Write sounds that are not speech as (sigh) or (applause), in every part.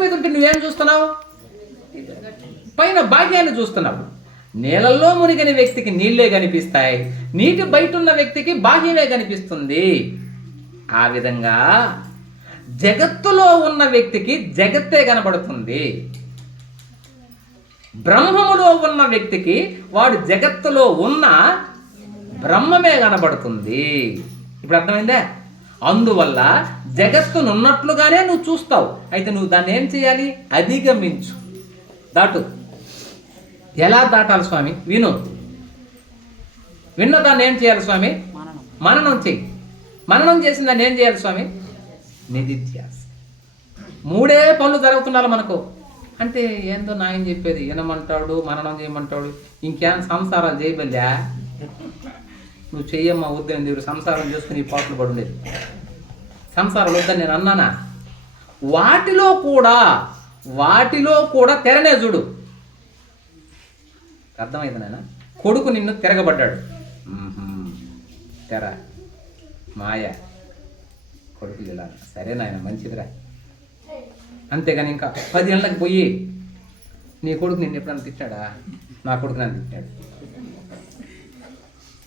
మీద ఉంటే నువ్వేం చూస్తున్నావు? పైన భాగ్యాన్ని చూస్తున్నావు. నీళ్ళల్లో మునిగిన వ్యక్తికి నీళ్ళే కనిపిస్తాయి. నీటి బయట ఉన్న వ్యక్తికి బాహ్యమే కనిపిస్తుంది. ఆ విధంగా జగత్తులో ఉన్న వ్యక్తికి జగత్తే కనబడుతుంది బ్రహ్మములో ఉన్న వ్యక్తికి వాడు జగత్తులో ఉన్న బ్రహ్మమే కనబడుతుంది ఇప్పుడు అర్థమైందా? అందువల్ల జగత్తునున్నట్లుగానే నువ్వు చూస్తావు. అయితే నువ్వు దాన్ని ఏం చేయాలి? అధిగమించు. దాటు. ఎలా దాటాలి స్వామి? విను. విన్న దాన్ని ఏం చేయాలి స్వామి? మననం. చెయ్యి మననం చేసిన దాన్ని ఏం చేయాలి స్వామి? నిధిధ్యాస. మూడే పనులు జరుగుతున్నారు మనకు. అంటే ఏందో నాయన చెప్పేది వినమంటాడు మననం చేయమంటాడు. ఇంకేం సంసారాలు చేయబల్లా నువ్వు చెయ్యమ్మా వద్దని సంసారం చేసుకుని ఈ పాటలు పడుండేది. సంసారం వద్దని నేను అన్నానా? వాటిలో కూడా వాటిలో కూడా తెరనే చూడు. అర్థమైంది నాయన? కొడుకు నిన్ను తిరగబడ్డాడు. తెర. మాయ. కొడుకు ఇలా. సరే నాయన మంచిదిరా. అంతేగాని ఇంకా పది ఏళ్ళకి పోయి నీ కొడుకు నిన్ను ఎప్పుడన్నా తిట్టాడా? నా కొడుకు నన్ను తిట్టాడు.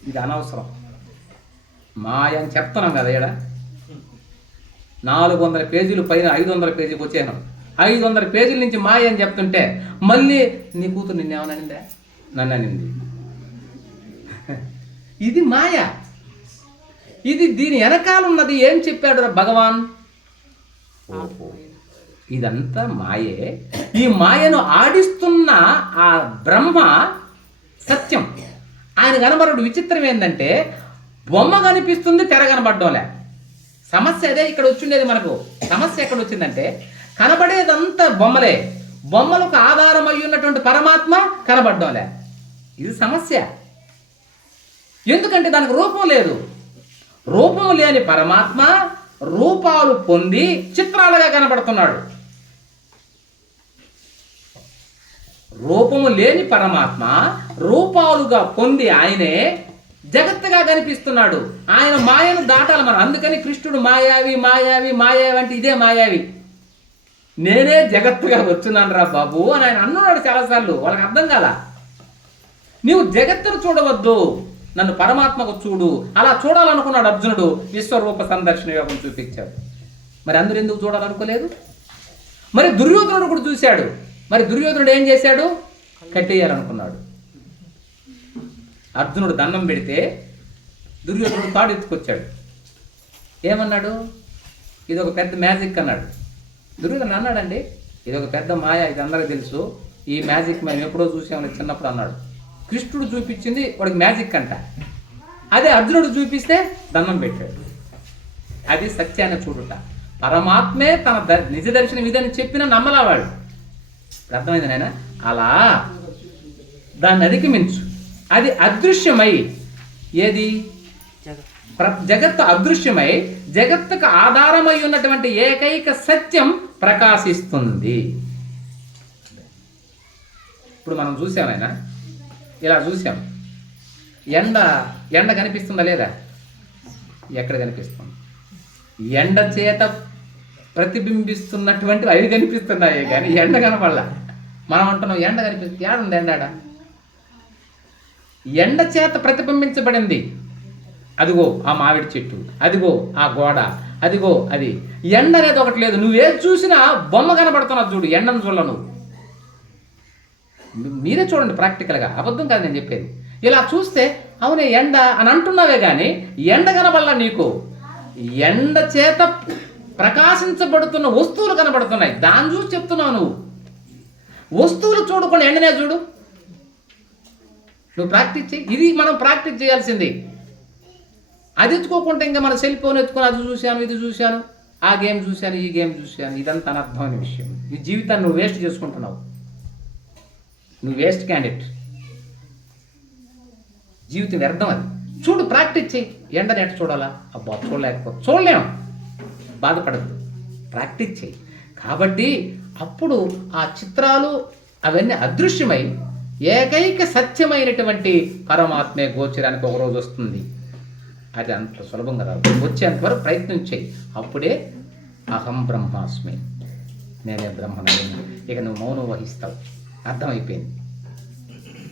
ఇది అనవసరం. మాయ అని చెప్తున్నాం కదా ఈడ. నాలుగు వందల పేజీలు పైన ఐదు వందల పేజీకి వచ్చాను ఐదు వందల పేజీల నుంచి మాయ అని చెప్తుంటే మళ్ళీ నీ కూతురు నిన్ను ఏమనిందా నన్ను అనింది. (laughs) ఇది మాయ. ఇది దీని వెనకాల ఉన్నది ఏం చెప్పాడు రా భగవాన్? ఇదంతా మాయే. ఈ మాయను ఆడిస్తున్న ఆ బ్రహ్మ సత్యం. ఆయన కనబడు విచిత్రం ఏంటంటే బొమ్మ కనిపిస్తుంది తెర కనబడ్డంలే. సమస్య అదే ఇక్కడ వచ్చిండేది మనకు. సమస్య ఎక్కడ వచ్చిందంటే కనబడేదంతా బొమ్మలే. బొమ్మలకు ఆధారం అయి ఉన్నటువంటి పరమాత్మ కనబడ్డంలే. ఇది సమస్య. ఎందుకంటే దానికి రూపం లేదు. రూపం లేని పరమాత్మ రూపాలు పొంది చిత్రాలుగా కనబడుతున్నాడు. రూపము లేని పరమాత్మ రూపాలుగా పొంది ఆయనే జగత్తుగా కనిపిస్తున్నాడు. ఆయన మాయను దాటాలి మనం. అందుకని కృష్ణుడు మాయావి మాయావి మాయావి అంటే ఇదే మాయావి. నేనే జగత్తుగా వచ్చున్నాను రా బాబు అని ఆయన అన్నాడు చాలాసార్లు. వాళ్ళకి అర్థం కాల? నీవు జగత్తును చూడవద్దు. నన్ను పరమాత్మకు చూడు. అలా చూడాలనుకున్నాడు అర్జునుడు. విశ్వరూప సందర్శన యోగం చూపించాడు. మరి అందరు ఎందుకు చూడాలనుకోలేదు? మరి దుర్యోధనుడు కూడా చూశాడు. మరి దుర్యోధనుడు ఏం చేశాడు? కట్టేయాలనుకున్నాడు. అర్జునుడు దండం పెడితే దుర్యోధనుడు తాడు ఎత్తుకొచ్చాడు. ఏమన్నాడు? ఇది ఒక పెద్ద మ్యాజిక్ అన్నాడు. దుర్యోధను అన్నాడండి ఇది ఒక పెద్ద మాయ ఇది అందరికీ తెలుసు. ఈ మ్యాజిక్ మేము ఎప్పుడో చూసామని చిన్నప్పుడు అన్నాడు. కృష్ణుడు చూపించింది వాడికి మ్యాజిక్ అంట. అదే అర్జునుడు చూపిస్తే దండం పెట్టాడు. అది సత్యాన్ని చూడుట. పరమాత్మే తన ద- నిజ దర్శనం ఇదని చెప్పిన నమ్మలా వాడు అర్థమైంది నాయన? అలా దాన్ని అధిగమించు. అది అదృశ్యమై ఏది? జగత్. జగత్తు అదృశ్యమై జగత్తుకు ఆధారమై ఉన్నటువంటి ఏకైక సత్యం ప్రకాశిస్తుంది. ఇప్పుడు మనం చూసామైనా ఇలా చూసాం. ఎండ ఎండ కనిపిస్తుందా లేదా? ఎక్కడ కనిపిస్తుంది? ఎండ చేత ప్రతిబింబిస్తున్నటువంటి అవి కనిపిస్తున్నాయి కానీ ఎండ కనపడలా. మనం అంటున్నాం ఎండ కనిపిస్తుంది ఏడుంది ఎండాడ ఎండ చేత ప్రతిబింబించబడింది. అదిగో ఆ మామిడి చెట్టు అదిగో ఆ గోడ అదిగో అది. ఎండ అనేది ఒకటి లేదు. నువ్వేది చూసినా బొమ్మ కనబడుతున్నావు చూడు ఎండను చూడ నువ్వు. మీరే చూడండి ప్రాక్టికల్గా అబద్ధం కాదు నేను చెప్పేది. ఇలా చూస్తే అవునే ఎండ అని అంటున్నావే కానీ ఎండ కనబడలా నీకు. ఎండ చేత ప్రకాశించబడుతున్న వస్తువులు కనబడుతున్నాయి. దాన్ని చూసి చెప్తున్నావు నువ్వు. వస్తువులు చూడకుండా ఎండనే చూడు. నువ్వు ప్రాక్టీస్ చేయి. ఇది మనం ప్రాక్టీస్ చేయాల్సింది. అది ఎత్తుకోకుండా ఇంకా మన సెల్ ఫోన్ ఎత్తుకొని అది చూశాను ఇది చూశాను ఆ గేమ్ చూశాను ఈ గేమ్ చూశాను. ఇదంతా అనర్థమైన విషయం. నీ జీవితాన్ని నువ్వు వేస్ట్ చేసుకుంటున్నావు. నువ్వు వేస్ట్ క్యాండిడేట్ జీవితం వ్యర్థం అది. చూడు ప్రాక్టీస్ చేయి. ఎండ ఎట్ట చూడాలా? అబ్బా చూడలేకపో. చూడలేము. బాధపడద్దు. ప్రాక్టీస్ చేయి. కాబట్టి అప్పుడు ఆ చిత్రాలు అవన్నీ అదృశ్యమై ఏకైక సత్యమైనటువంటి పరమాత్మే గోచరానికి ఒకరోజు వస్తుంది. అది అంత సులభంగా రాదు వచ్చేంత వరకు ప్రయత్నం చేయి. అప్పుడే అహం బ్రహ్మాస్మి. నేనే బ్రహ్మనయ్యను ఇక నువ్వు మౌనం వహిస్తావు. అర్థమైపోయింది.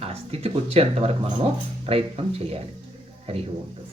ఆ స్థితికి వచ్చేంత వరకు మనము ప్రయత్నం చేయాలి. హరి ఓం